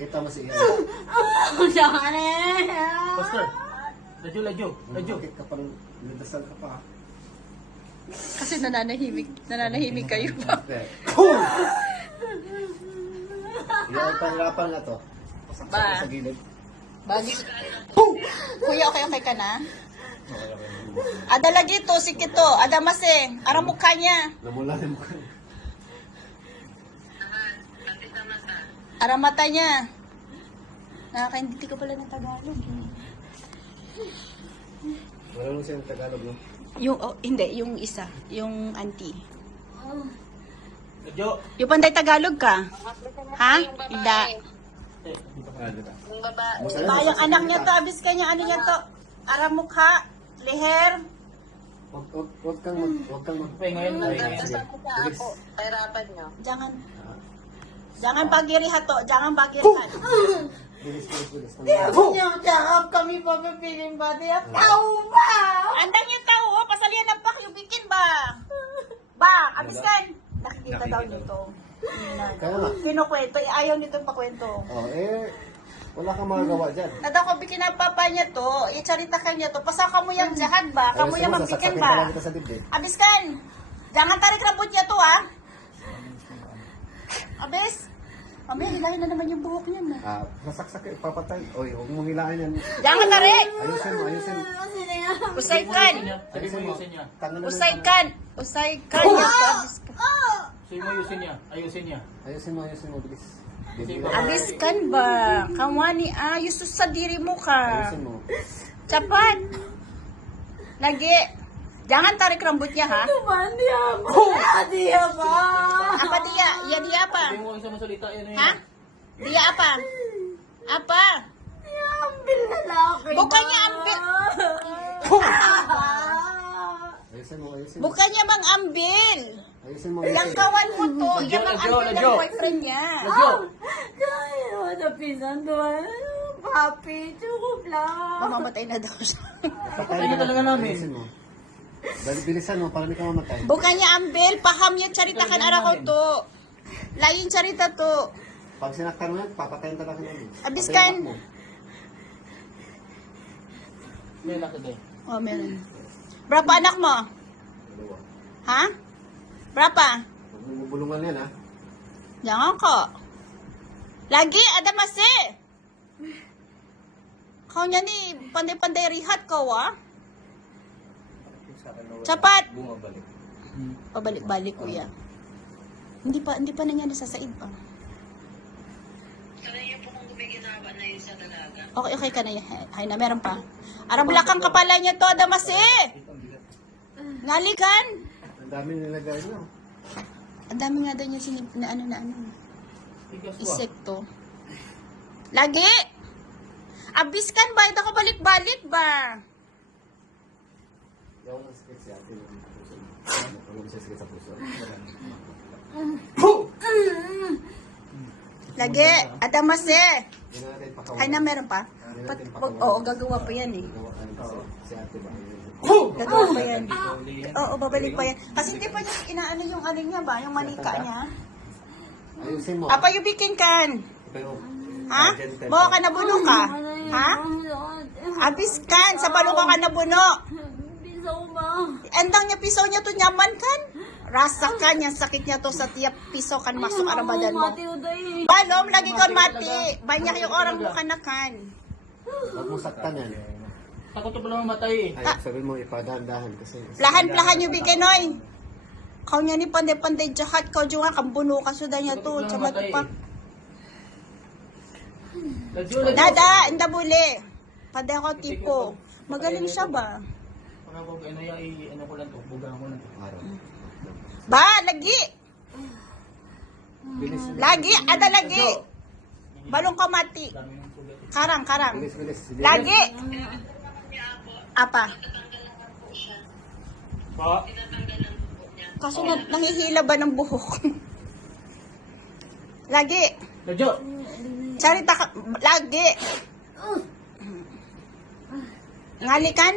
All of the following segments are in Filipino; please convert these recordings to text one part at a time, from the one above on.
nakikita mo si Ian. Jangan eh. Pastor. Ladyo, ladyo, ladyo. Bakit ka parang nagdasal ka pa? Kasi nananahimik, nananahimik kayo ba? Hindi. Yan, pahirapan na to. Pasaksak Ba? sa gilid. Bagi. Kuya, okay, okay ka na? Ada lagi to, si Kito. Ada masing. Arang mukha niya. Namula na mo. Arang mata niya. Nakakaintindi ko pala ng Tagalog. eh. Wala lang siyang Tagalog, no? Yung, oh, hindi, yung isa. Yung auntie. Ladyo. Yung panday Tagalog ka? Ha? Hindi. Ka. Yung babae. Mo yung anak niya to, abis ka niya, ano niya to? Arang mukha, leher. Huwag, huwag, huwag kang mag... Huwag kang mag... Ngayon, ngayon, ngayon. Dasal ko sa ako. Kahirapan nyo. Jangan, Ah, jangan bagiri to, jangan bagirihan. Bilis, bilis, bilis. Yung jakap kami papipiling ba? Di at tao ba? Andang yung tao, oh, pasalihan ng pak, yung bikin ba? Ba, abis kan. Nakikita daw nito. Kaya nga. Kinukwento, eh, ayaw nito pakwento. Oh, eh... Wala kang magagawa dyan. Nada ko bikin ang papa niya to, icharita ka niya to, pasa kamu yung jahan ba? Yung mo, pa lang ba? Abis kan. Jangan tarik rambut niya to, ah. Abis. Mamaya, hilahin na naman yung buhok niya na. Ah, nasaksak ka, ipapatay. Oy, huwag mong hilaan yan. Jangan tarik! Ayusin mo, ayusin mo. Usay kan! Sabi mo ayusin niya. Usay kan! Usay kan! Abis kan. Sabi mo ayusin niya. Ayusin niya. Ayusin mo, ayusin mo, bilis. Ayusin. Abis kan ba? Kamani, ah, yusus sa diri mo ka. Ayusin mo. Cepat. Lagi. Jangan tarik rambutnya, ha? Mandi ako. Adi ba? Apa dia? Ya dia apa? Sabi mo isang masalita. Yan, Ha? Dia apa? Apa? Ambil na laki. Bukannya ambil. Ayusin mo, ayusin mo. Bukannya mengambil. Ayusin mo, Yang ayusin mo. kawan mo to, Ladyo, yang ladyo, mengambil ladyo. ng boyfriend niya. Ladyo. Kaya wala pisan doon. Papi, chukup lang. Mamamatay na daw siya. Patay Ayun talaga namin. Dali, bilisan mo, para hindi ka mamatay. Bukannya ambil, paham niya charitakan araw ko to. Lain cerita to. Pag sinaktan mo yan, papatayin talaga namin. Abis Patayin kan. May laki din. Oh, meron. Berapa anak mo? Dalawa. Ha? Berapa? Huwag mo bubulungan yan, ha? Jangan kok. Lagi ada masih. Kau ni pandai-pandai rihat kau ah. Cepat. Bumabalik. Pabalik-balik kuya. Hindi pa hindi pa nangyari sa Said pa. Okay, okay ka na yan. Hay na, meron pa. Arang belakang kepala niya to, ada masih. Ngalikan. Ang dami nilagay mo. Ang dami nga daw niya sinip na ano na ano. Ko. Insekto. Lagi! Abis kan ba? Ito ka balik-balik ba? Yaw ng sakit si ate ng puso. Ano siya sakit sa puso? Lagi! Na natin pakawalan. Hay na, meron pa? Pat, wag, oo, gagawa pa yan eh. Si ate ba? Gagawa pa yan. Oo, babalik pa yan. Kasi hindi pa niya inaano yung ano niya ba? Yung manika niya. Ayusin. Apa yung bikin kan? Ha? Mo ka nabuno ka? Ha? Abis kan? Sa palo ka nabuno? Endang niya piso niya to nyaman kan? Rasa kan yung sakit niya to sa tiap piso kan masuk arabadan mo. Mati uday. Balom, lagi kon mati. Banyak yung orang bukan na kan. huwag mo saktan yan. Takot ko pala mamatay eh. Ay, sabi mo, ipadahan-dahan kasi. Lahan-lahan yung bikinoy. Kau niya ni pandai-pandai jahat kau juga kan bunuh ka sudah niya to. Ladyo, ladyo. Dada, hindi buli. Paday ako tipo. Magaling siya ba? Ako, ano yung ano ko lang to, bugaan ko lang to. Araw. Ba, lagi. Bilis, Lagi, ada lagi. Balong ka mati. Dami ng sugat. Karang, karang. bilis, bilis. Bilis. Lagi. Apa? Pa. Kasi na, nangihila ba ng buhok? lagi. Ladyo. Charita ka, lagi. Ngalikan?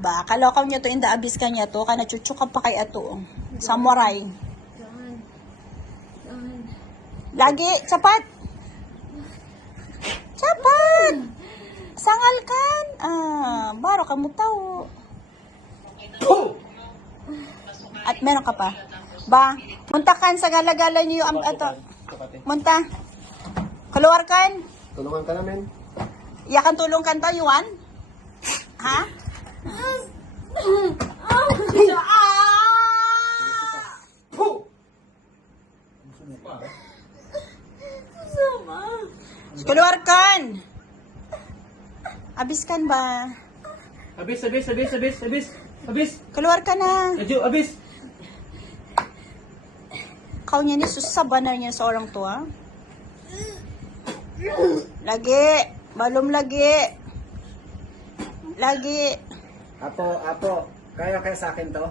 Ba, kalokaw niya to, inda abis ka niya to, kana chuchukan pa kay ato. Samurai. Lagi, sapat. Sapat. Sangal kan. Ah, baro ka mo tao. At meron ka pa. Ba, munta kan sa galagala niyo am ato. Munta. Keluar kan. Tulungan ka namin. Iyakan tulong kan to, Yuan? Ha? Keluarkan. Habiskan ba? Abis, abis, abis, abis, abis. Abis. Keluarkan na. Medyo, abis. Kau niya ni susabanar niya sa orang tua. Lagi. Balum lagi. Lagi. Apo, apo. Kaya kaya sa akin to?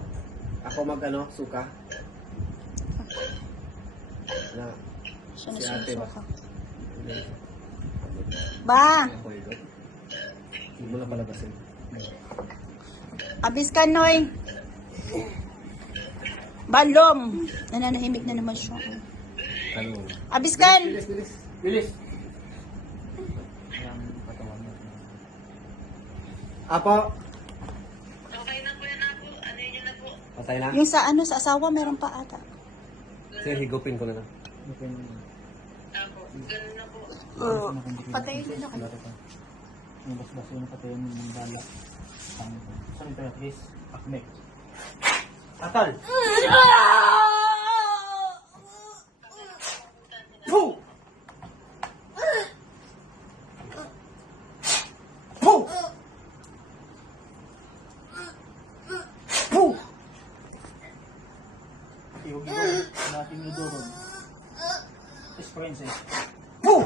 Ako mag ano, suka. Na. Siya na Si ate ba? Ba. Hindi mo na palabasin. abiskan noy. Balom. Nananahimik na naman siya. Ano? Abiskan. Bilis, bilis. Bilis. Ayan, katawan mo. Apo. Patay na? Yung sa ano, sa asawa, meron pa ata. Sige, higupin ko na lang. Okay na yun. Oo. Ano kung di Patayin kinakita? din ako. Wala ka. Yung basbas yun, patayin mo ng bala. Tama ko. Saan ito na, please? Akme. Atal! Puh! Iwag-iwag natin yung doron. Experience eh. Puh!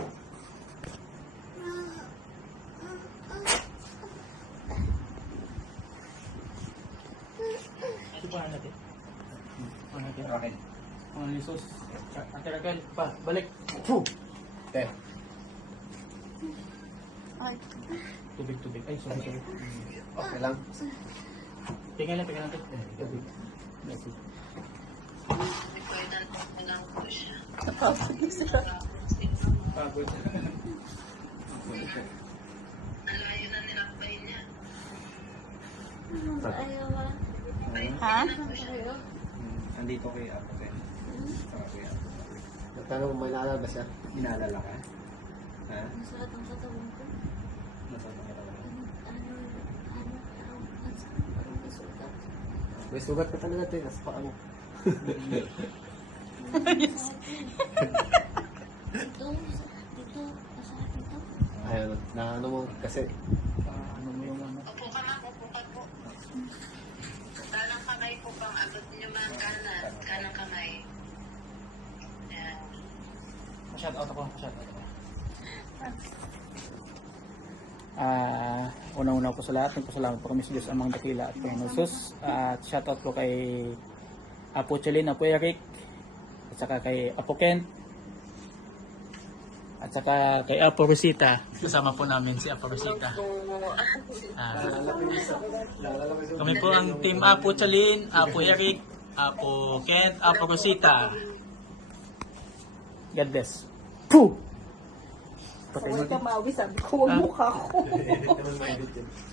Subuhan natin. Subuhan natin. Okay. Mga lisos. Ate Raquel, pa, balik. Okay. Ay, Tubig, tubig. Ay, sorry, sorry. Okay lang. Tingnan lang, tingnan natin. Tubig. Merci. Pagod. ha? Nandito kay Apo Ben. Saka kuya. Magkano may naalala ba siya? Inaalala ka? Ha? Masakit ang katawan ko. Nasaan ang katawan mo? Ano, ano, parang may sugat. Ka talaga, te. Nasa paa mo. Dito, dito, masakit dito. Ayun, na ano mo, kasi ano mo yung ano? Kanang kamay po pang abot niyo mga kanan. Kanang kamay. Yan. Shout out ako, shout out ako. Ah, unang-una po sa lahat, nagpasalamat po kami sa Diyos amang dakila at Panginoon Jesus. At shout out po kay Apo Chalin, Apo Eric, at saka kay Apo Kent, at saka kay Apo Rosita. Kasama po namin si Apo Rosita. Ah, kami po ang team Apo Chalin, Apo Eric, Apo Kent, Apo Rosita. God bless. Puh! Patay Huwag ka mawi, sabi ko, huwag mukha ko.